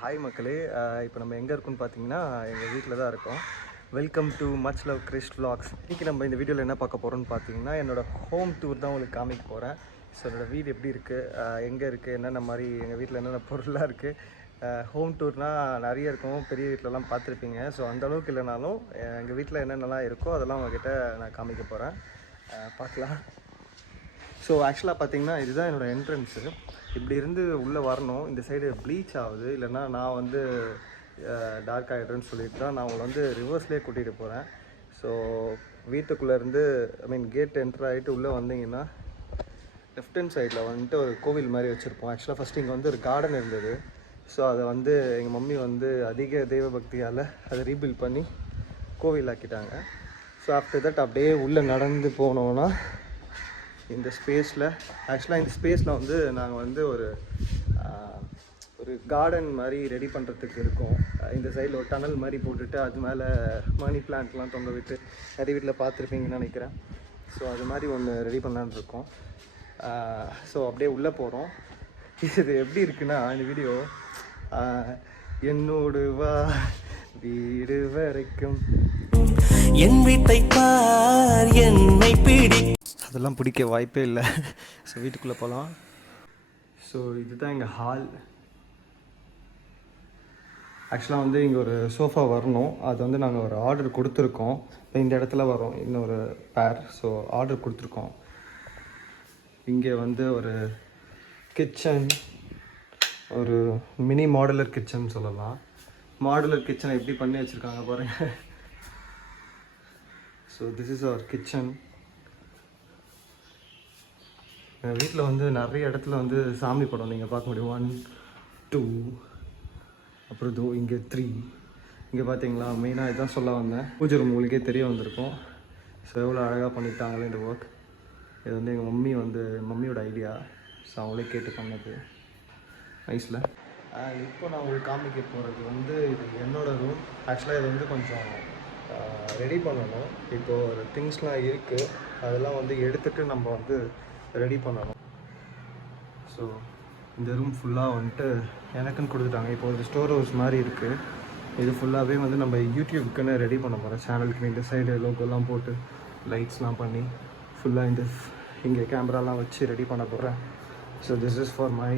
Hi மக்களே, இப்போ நம்ம எங்கே இருக்கோம்னு பார்த்தீங்கன்னா எங்கள் வீட்டில் தான் இருக்கோம். Welcome to much love Krish vlogs. இன்றைக்கி நம்ம இந்த வீடியோவில் என்ன பார்க்க போகிறோம்னு பார்த்தீங்கன்னா என்னோடய ஹோம் டூர் தான் உங்களுக்கு காமிக்க போகிறேன். ஸோ என்னோடய வீடு எப்படி இருக்குது, எங்கே இருக்குது, என்னென்ன மாதிரி எங்கள் வீட்டில் என்னென்ன பொருளாக இருக்குது. ஹோம் டூர்னால் நிறைய இருக்கும், பெரிய வீட்டிலலாம் பார்த்துருப்பீங்க. ஸோ அந்தளவுக்கு இல்லைனாலும் எங்கள் வீட்டில் என்னென்னலாம் இருக்கோ அதெல்லாம் உங்ககிட்ட நான் காமிக்க போகிறேன். பார்க்கலாம். ஸோ ஆக்சுவலாக பார்த்தீங்கன்னா இதுதான் என்னோடய என்ட்ரன்ஸு. இப்படி இருந்து உள்ளே வரணும். இந்த சைடு ப்ளீச் ஆகுது, இல்லைன்னா நான் வந்து டார்க் ஆகிடுறேன்னு சொல்லிட்டு தான் நான் உங்களை வந்து ரிவர்ஸ்லேயே கூட்டிகிட்டு போகிறேன். ஸோ வீட்டுக்குள்ளேருந்து கேட் என்ட்ரு ஆகிட்டு உள்ளே வந்தீங்கன்னா லெஃப்ட் ஹேண்ட் சைடில் வந்துட்டு ஒரு கோவில் மாதிரி வச்சுருப்போம். ஆக்சுவலாக ஃபஸ்ட்டு இங்கே வந்து ஒரு கார்டன் இருந்தது. ஸோ அதை வந்து எங்கள் மம்மி வந்து அதிக தெய்வ பக்தியால் அதை ரீபில்ட் பண்ணி கோவில் ஆக்கிட்டாங்க. ஸோ ஆஃப்டர் தட் அப்படியே உள்ளே நடந்து போனோன்னா இந்த ஸ்பேஸில் ஆக்சுவலாக இந்த ஸ்பேஸில் வந்து நாங்கள் வந்து ஒரு கார்டன் மாதிரி ரெடி பண்ணுறதுக்கு இருக்கோம். இந்த சைடில் ஒரு டனல் மாதிரி போட்டுட்டு அது மேலே மணி பிளான்ட்லாம் தொங்க விட்டு நிறைய வீட்டில் பார்த்துருப்பீங்கன்னு நினைக்கிறேன். ஸோ அது மாதிரி ஒன்று ரெடி பண்ணலான்னு இருக்கோம். ஸோ அப்படியே உள்ளே போகிறோம். இது எப்படி இருக்குன்னா இந்த வீடியோ என்னோடு வா வீடு வரைக்கும் என் வீட்டை பார் என்னை பிடி அதெல்லாம் பிடிக்க வாய்ப்பே இல்லை. ஸோ வீட்டுக்குள்ளே போகலாம். ஸோ இதுதான் எங்கள் ஹால். ஆக்சுவலாக வந்து இங்கே ஒரு சோஃபா வரணும். அது வந்து நாங்கள் ஒரு ஆர்டர் கொடுத்துருக்கோம். இப்போ இந்த இடத்துல வரும் இன்னொரு பேர். ஸோ ஆர்டர் கொடுத்துருக்கோம். இங்கே வந்து ஒரு கிச்சன், ஒரு மினி மாடுலர் கிச்சன் சொல்லலாம். மாடுலர் கிச்சனை எப்படி பண்ணி வச்சுருக்காங்க பாருங்கள். So this is our kitchen. எங்கள் வீட்டில் வந்து நிறைய இடத்துல வந்து சாமி படம் நீங்கள் பார்க்க முடியும். 1 2 அப்புறம் இதோ இங்கே 3. இங்கே பார்த்தீங்களா, மெயினாக இதுதான் சொல்ல வந்தேன். பூஜை ரூம் உங்களுக்கே தெரிய வந்திருக்கும். ஸோ எவ்வளோ அழகாக பண்ணிட்டாங்களே இந்த ஒர்க். இது வந்து எங்கள் மம்மியோட ஐடியா. ஸோ அவங்களே கேட்டு பண்ணது நைஸில். இப்போ நான் உங்களுக்கு காமிக்க போகிறது வந்து இது என்னோடய ரூம். ஆக்சுவலாக இது வந்து கொஞ்சம் ரெடி பண்ணணும். இப்போது ஒரு திங்ஸ்லாம் இருக்குது, அதெல்லாம் வந்து எடுத்துகிட்டு நம்ம வந்து ரெடி பண்ணணும். ஸோ இந்த ரூம் ஃபுல்லாக வந்துட்டு எனக்குன்னு கொடுத்துட்டாங்க. இப்போ ஒரு ஸ்டோர் ஹவுஸ் மாதிரி இருக்குது. இது ஃபுல்லாகவே வந்து நம்ம யூடியூப்க்குன்னு ரெடி பண்ண போகிறோம். சேனலுக்கு இந்த சைடு லோகோலாம் போட்டு லைட்ஸ்லாம் பண்ணி ஃபுல்லாக இங்கே கேமராலாம் வச்சு ரெடி பண்ண போகிறேன். So this is for my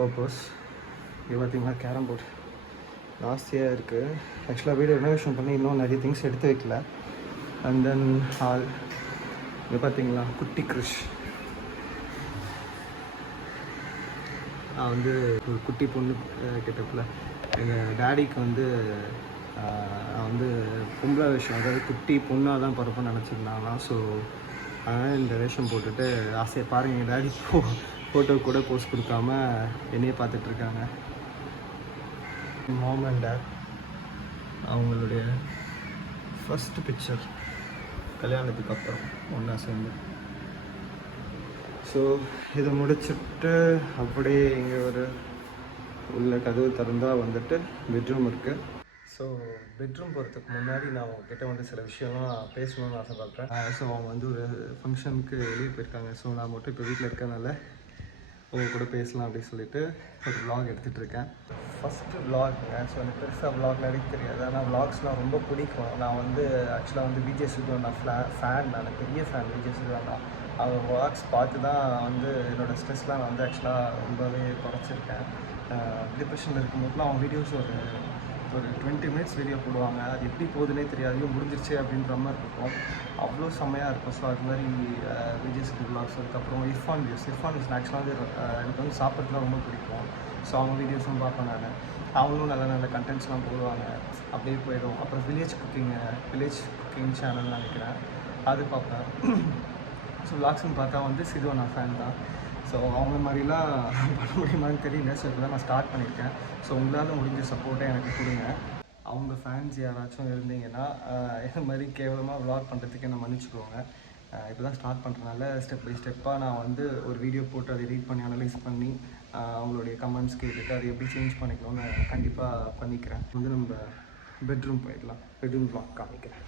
purpose. இது பார்த்திங்கன்னா கேரம் போர்டு ஜாஸ்தியாக இருக்குது. ஆக்சுவலாக வீடு ரெனோவேஷன் பண்ணி இன்னும் நிறைய திங்ஸ் எடுத்து வைக்கல. And then hall. இது பார்த்திங்களா குட்டி கிறிஷ். நான் வந்து ஒரு குட்டி பொண்ணு கிட்டப்பில் எங்கள் டேடிக்கு வந்து நான் வந்து பொம்பளை வேஷம், அதாவது குட்டி பொண்ணாக தான் பிறப்பேன்னு நினச்சிருந்தாங்களாம். ஸோ அதனால் இந்த வேஷம் போட்டுட்டு ஆசையை பாருங்கள். எங்கள் டேடி ஃபோட்டோ கூட போஸ்ட் கொடுக்காம என்னையே பார்த்துட்ருக்காங்க. மாம் அண்ட் டேட் அவங்களுடைய ஃபஸ்ட்டு பிக்சர் கல்யாணத்துக்கு அப்புறம் ஒன்றா சேர்ந்து. ஸோ இதை முடிச்சுட்டு அப்படியே இங்கே ஒரு உள்ள கதவு திறந்தால் வந்துட்டு பெட்ரூம் இருக்குது. ஸோ பெட்ரூம் போகிறதுக்கு முன்னாடி நான் உங்ககிட்ட வந்து சில விஷயம்லாம் பேசணும்னு ஆசைப்பட்றேன். ஸோ அவங்க வந்து ஒரு ஃபங்க்ஷனுக்கு வெளியே போயிருக்காங்க. ஸோ நான் மட்டும் இப்போ வீட்டில் இருக்கனால உங்கள் கூட பேசலாம் அப்படின்னு சொல்லிட்டு ஒரு vlog எடுத்துகிட்டு இருக்கேன். ஃபஸ்ட்டு vlogங்க. ஸோ எனக்கு பெருசாக vlog நடிக்க தெரியாது, ஆனால் vlogsலாம் ரொம்ப பிடிக்கும். நான் வந்து ஆக்சுவலாக வந்து விஜய் சித்துவண்ணா ஃபேன். நான் பெரிய ஃபேன் விஜய் சித்துவண்ணா. அவர் வாக்ஸ் பார்த்து தான் வந்து என்னோடய ஸ்ட்ரெஸ்லாம் நான் வந்து ஆக்சுவலாக ரொம்பவே குறைச்சிருக்கேன். டிப்ரெஷனில் இருக்கும்போதுலாம் அவங்க வீடியோஸ் ஒரு 20 மினிட்ஸ் வீடியோ போடுவாங்க. அது எப்படி போகுதுன்னே தெரியாது, முடிஞ்சிருச்சு அப்படின்ற மாதிரி இருக்கும். அவ்வளோ செம்மையாக இருக்கும். ஸோ அது மாதிரி விஜய் சித்து vlogs. அதுக்கப்புறம் இர்ஃபான் வீடியோஸ் ஆக்சுவலாக வந்து எனக்கு வந்து சாப்பிட்றதுலாம் ரொம்ப பிடிக்கும். ஸோ அவங்க வீடியோஸும் பார்ப்பேன் நான். அவங்களும் நல்ல நல்ல கண்டென்ட்ஸ்லாம் போடுவாங்க. அப்படியே போயிடும். அப்புறம் வில்லேஜ் குக்கிங் சேனல்னு நினைக்கிறேன், அது பார்ப்பேன். ஸோ vlogsன்னு பார்த்தா வந்து சிதுவண்ணா ஃபேன் தான். ஸோ அவங்க மாதிரிலாம் பண்ண முடியுமான்னு தெரியல. ஸோ இப்போ தான் நான் ஸ்டார்ட் பண்ணியிருக்கேன். ஸோ உங்களால் முடிஞ்ச சப்போர்ட்டை எனக்கு கொடுங்க. அவங்க ஃபேன்ஸ் யாராச்சும் இருந்தீங்கன்னா இது மாதிரி கேவலமாக vlog பண்ணுறதுக்கு என்ன மன்னிச்சுக்கோங்க. இப்போ தான் ஸ்டார்ட் பண்ணுறதுனால ஸ்டெப் பை ஸ்டெப்பாக நான் வந்து ஒரு வீடியோ போட்டு அதை ரீட் பண்ணி அனலைஸ் பண்ணி அவங்களுடைய கமெண்ட்ஸ் கேட்டுட்டு அதை எப்படி சேஞ்ச் பண்ணிக்கணும்னு கண்டிப்பாக பண்ணிக்கிறேன். வந்து நம்ம பெட்ரூம் போயிடலாம். பெட்ரூம் vlog காமிக்கிறேன்.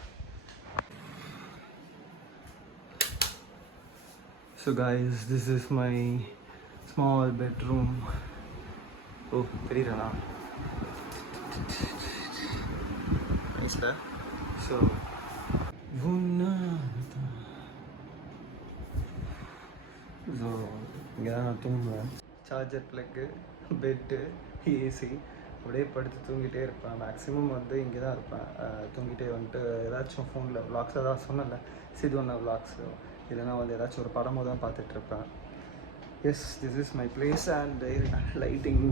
So guys, this is my small bedroom. Oh, தெரியுறா? நைஸ்ல. ஸோ ஸோ இங்கே தான் நான் தூங்குவேன். சார்ஜர் ப்ளக்கு, பெட்டு, ஏசி, அப்படியே படுத்து தூங்கிட்டே இருப்பேன். மேக்ஸிமம் வந்து இங்கே தான் இருப்பேன். தூங்கிட்டே வந்துட்டு ஏதாச்சும் ஃபோனில் விளாக்ஸ் ஏதாவது சொன்னல சிது ஒன்று விளாக்ஸு, இல்லைனா வந்து ஏதாச்சும் ஒரு படமோ தான் பார்த்துட்ருப்பேன். Yes, this is my place and lighting.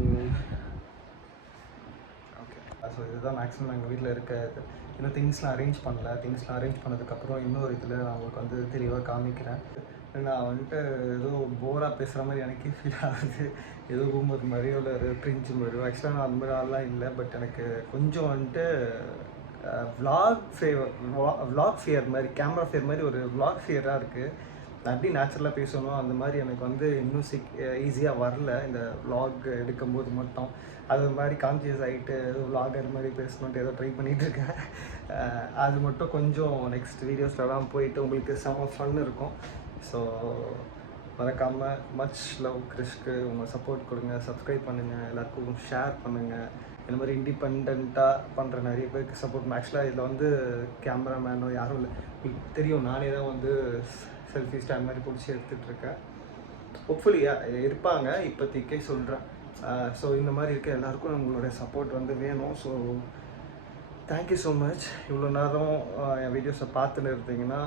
Okay, so இதுதான் மேக்ஸிமம் எங்கள் வீட்டில் இருக்க. இன்னும் திங்ஸ்லாம் அரேஞ்ச் பண்ணல. திங்ஸ்லாம் அரேஞ்ச் பண்ணதுக்கப்புறம் இன்னொரு இதில் நான் உங்களுக்கு வந்து தெளிவாக காமிக்கிறேன். நான் வந்துட்டு ஏதோ போராக பேசுகிற மாதிரி எனக்கே ஃபீல் ஆகுது. ஏதோ பூமர் மாதிரியோ இல்லை ஒரு பிரிஞ்சு மாதிரியோ. ஆக்சுவலாக நான் அந்த மாதிரி ஆள்லாம் இல்லை. பட் எனக்கு கொஞ்சம் வந்துட்டு விளாக் ஃபியர் மாதிரி, கேமரா ஃபியர் மாதிரி ஒரு விளாக் ஃபியராக இருக்குது. நான் எப்படி நேச்சுரலாக பேசணும் அந்த மாதிரி எனக்கு வந்து இன்னும் ஈஸியாக வரல இந்த விளாக் எடுக்கும்போது மட்டும். அது மாதிரி கான்சியஸ் ஆகிட்டு ஏதோ விளாகர் மாதிரி பேசணுன்ட்டு ஏதோ ட்ரை பண்ணிகிட்டு இருக்கேன். அது மட்டும் கொஞ்சம் நெக்ஸ்ட் வீடியோஸ்லாம் போயிட்டு உங்களுக்கு செம ஃபன் இருக்கும். ஸோ மறக்காமல் மச் லவ் கிறிஷ்க்கு உங்கள் சப்போர்ட் கொடுங்க, சப்ஸ்கிரைப் பண்ணுங்கள், எல்லாருக்கும் ஷேர் பண்ணுங்கள். இந்த மாதிரி இண்டிபெண்ட்டாக பண்ணுற நிறைய பேருக்கு சப்போர்ட். ஆக்சுவலாக இதில் வந்து கேமராமேனோ யாரும் இல்லை, உங்களுக்கு தெரியும். நானே தான் வந்து செல்ஃபி ஸ்டாண்ட் மாதிரி பிடிச்சி எடுத்துகிட்ருக்கேன். ஹோப்ஃபுல்லி இருப்பாங்க, இப்போதைக்கே சொல்கிறேன். ஸோ இந்த மாதிரி இருக்க எல்லாருக்கும் உங்களுடைய சப்போர்ட் வந்து வேணும். So thank you so much. இவ்வளோ நேரம் என் வீடியோஸை பார்த்துன்னு இருந்தீங்கன்னா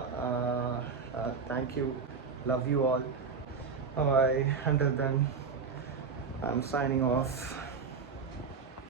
thank you. Love you all. Until then, I'm signing off.